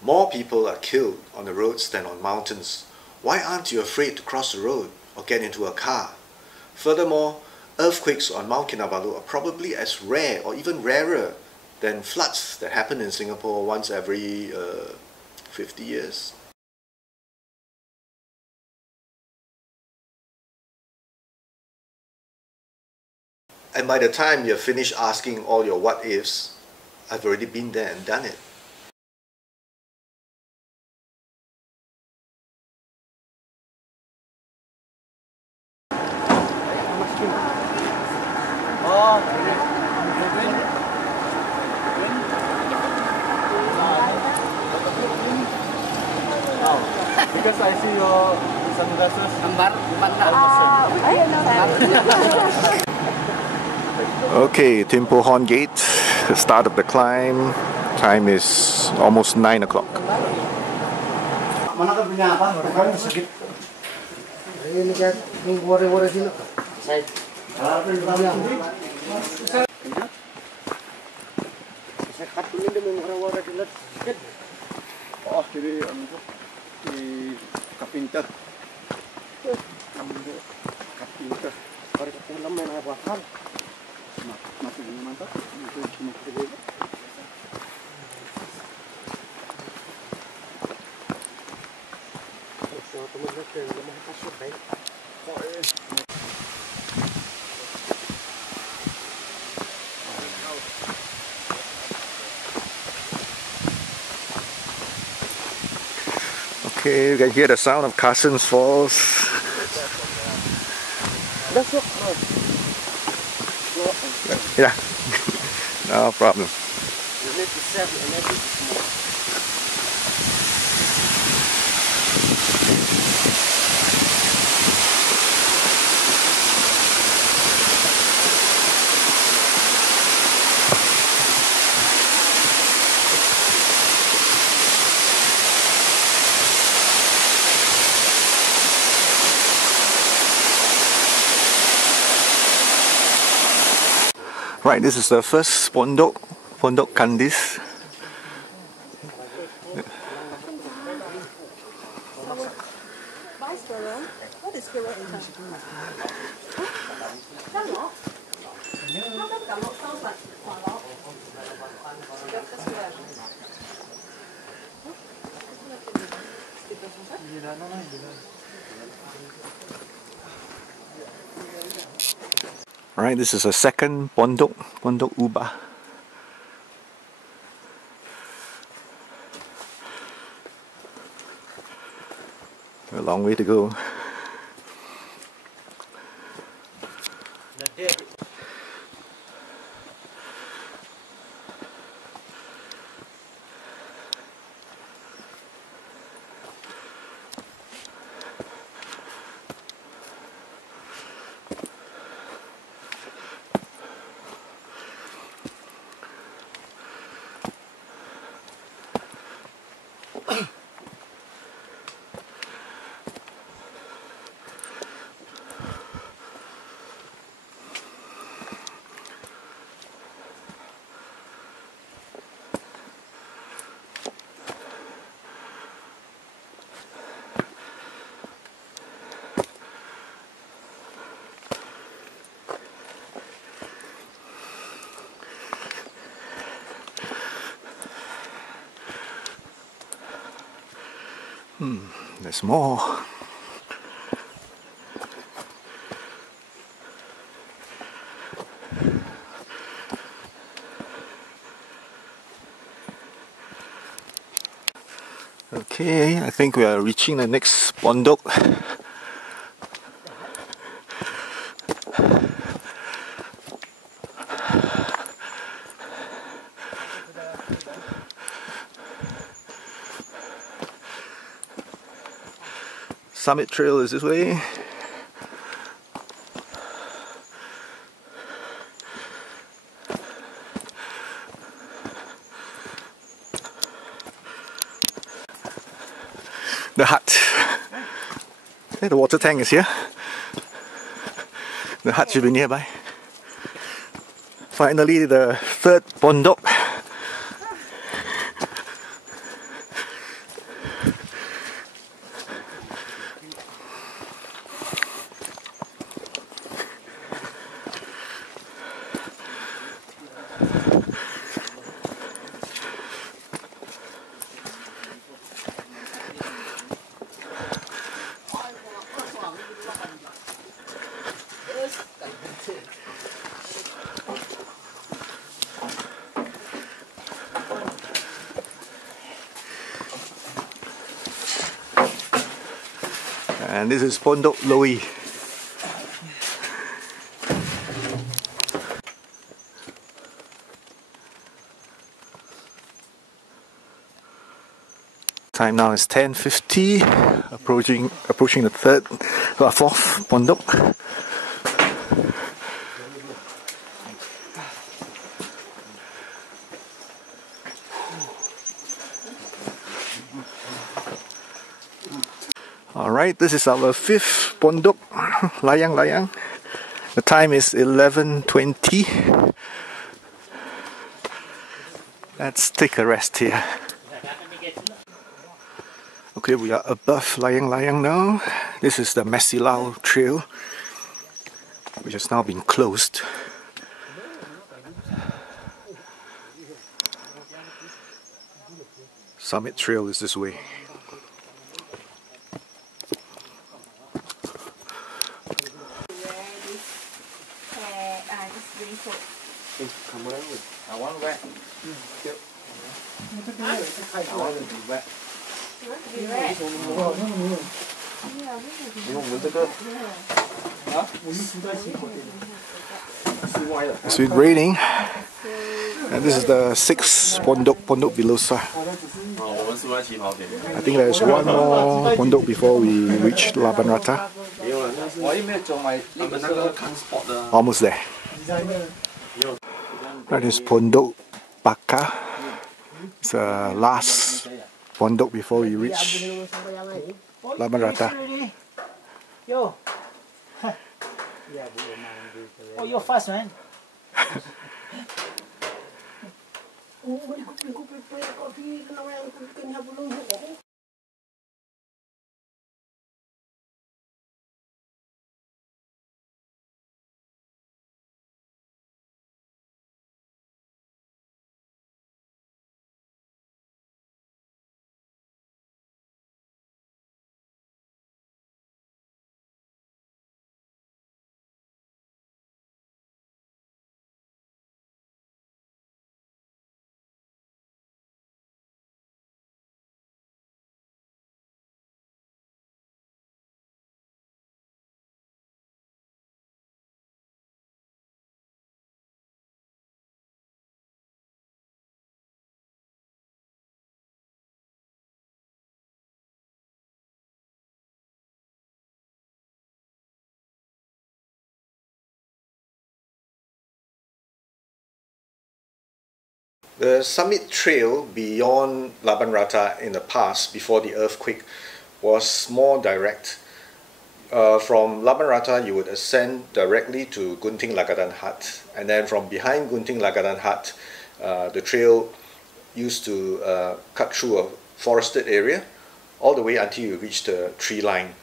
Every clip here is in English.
More people are killed on the roads than on mountains. Why aren't you afraid to cross the road or get into a car? Furthermore, earthquakes on Mount Kinabalu are probably as rare or even rarer than floods that happen in Singapore once every 50 years. And by the time you're finished asking all your what ifs, I've already been there and done it. Because I see your sunglasses. Okay, Timpo Horn Gate, the start of the climb. Time is almost 9 o'clock. Oh, jadi di kapinter. Kapinter. Orang kata main apa hal? Masih mantap. Itu cuma kedua. So, teman-teman kita mau pasok baik. Okay, you can hear the sound of Carson's Falls. Yeah, no problem. You need to save energy. Right, this is the first Pondok Kandis. What is the right time? Right, this is a second Pondok Ubah. A long way to go. There's more. Okay, I think we are reaching the next Pondok. Summit Trail is this way. The hut. The water tank is here. The hut should be nearby. Finally, the third Pondok. And this is Pondok Loi. Time now is 10:50. Approaching the fourth Pondok. Alright, this is our fifth Pondok, Layang. The time is 11:20. Let's take a rest here. Okay, we are above Layang now. This is the Mesilau Trail, which has now been closed. Summit Trail is this way. It's been raining, and this is the sixth Pondok Bilosa. I think there's one more Pondok before we reach Laban Rata. Almost there. That is Pondok Paka. It's the last Pondok before we reach Laban Rata. Oh, you're fast, man. The summit trail beyond Laban Rata in the past, before the earthquake, was more direct. From Laban Rata, you would ascend directly to Gunting Lagadan Hut, and then from behind Gunting Lagadan Hut, the trail used to cut through a forested area all the way until you reach the tree line.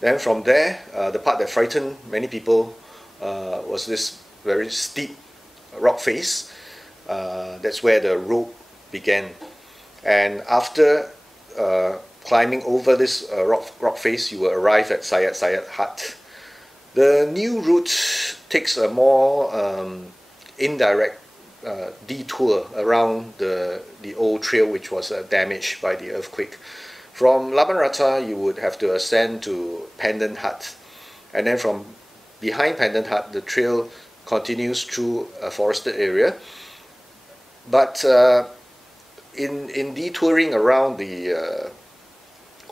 Then from there, the part that frightened many people was this very steep rock face. That's where the road began, and after climbing over this rock face, you will arrive at Sayat Sayat Hut. The new route takes a more indirect detour around the old trail, which was damaged by the earthquake. From Laban Rata, you would have to ascend to Pendant Hut, and then from behind Pendant Hut, the trail continues through a forested area. But in detouring around the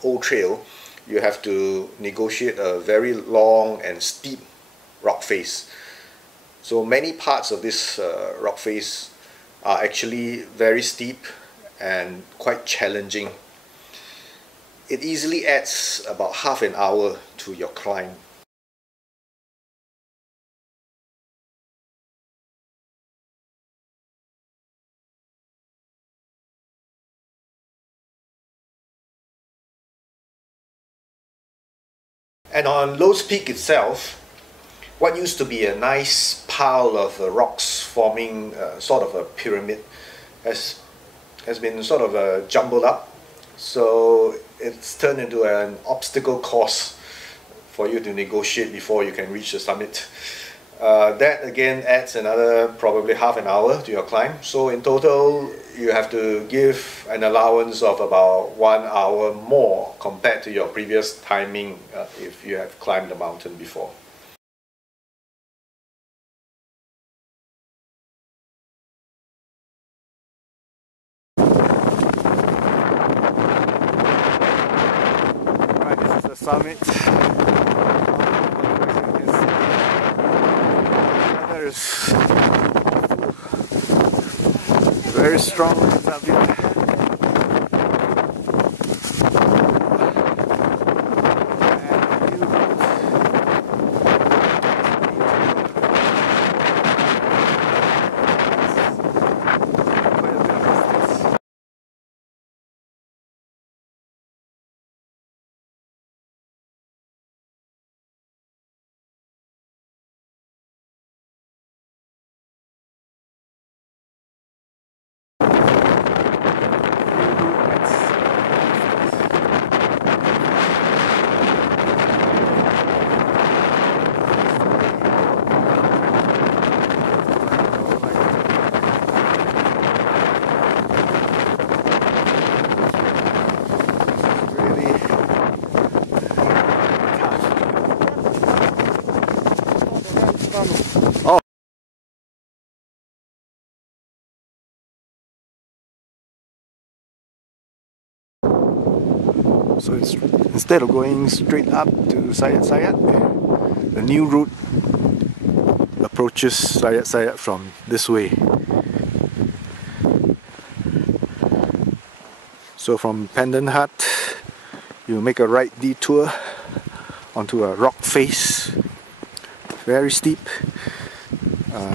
old trail, you have to negotiate a very long and steep rock face. So many parts of this rock face are actually very steep and quite challenging. It easily adds about half an hour to your climb. And on Low's Peak itself, what used to be a nice pile of rocks forming sort of a pyramid has been sort of jumbled up. So it's turned into an obstacle course for you to negotiate before you can reach the summit. That again adds another probably half an hour to your climb. So in total, you have to give an allowance of about 1 hour more compared to your previous timing if you have climbed the mountain before. Right, this is the summit. There's very strong winds up here. So instead of going straight up to Sayat Sayat, the new route approaches Sayat Sayat from this way. So from Pendant Hut, you make a right detour onto a rock face, very steep,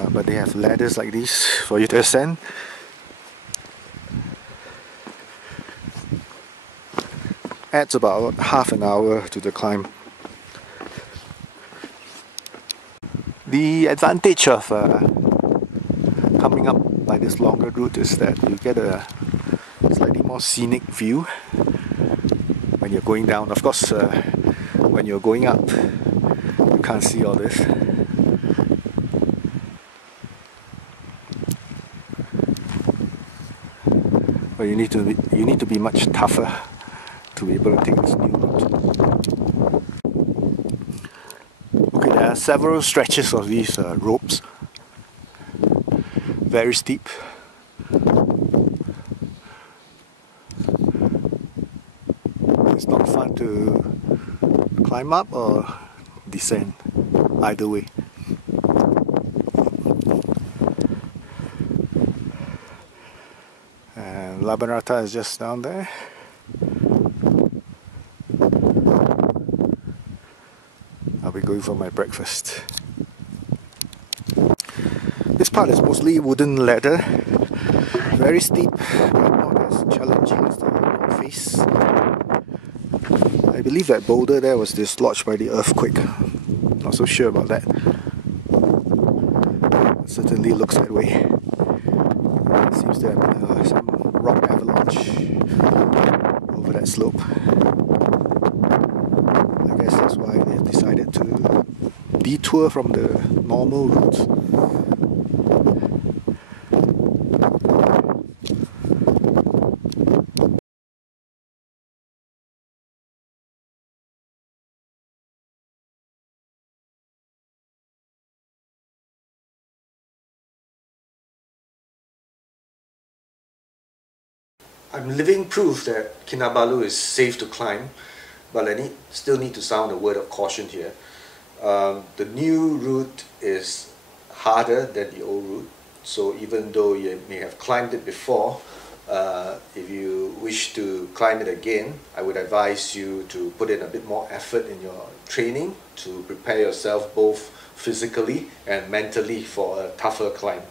but they have ladders like these for you to ascend. Adds about half an hour to the climb. The advantage of coming up by this longer route is that you get a slightly more scenic view when you're going down. Of course, when you're going up, you can't see all this. But you need to be much tougher to be able to take this new route. Okay, there are several stretches of these ropes. Very steep. It's not fun to climb up or descend, either way. And Labanrata is just down there. I'll be going for my breakfast. This part is mostly wooden ladder, very steep, but not as challenging as the rock face. I believe that boulder there was dislodged by the earthquake. Not so sure about that. It certainly looks that way. It seems to have been some rock avalanche over that slope. I guess that's why they decided to detour from the normal route. I'm living proof that Kinabalu is safe to climb, but I still need to sound a word of caution here. The new route is harder than the old route, so even though you may have climbed it before, if you wish to climb it again, I would advise you to put in a bit more effort in your training to prepare yourself both physically and mentally for a tougher climb.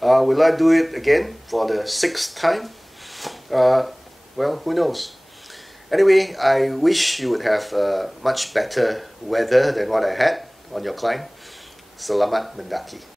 Will I do it again for the 6th time? Well, who knows? Anyway, I wish you would have much better weather than what I had on your climb. Selamat mendaki.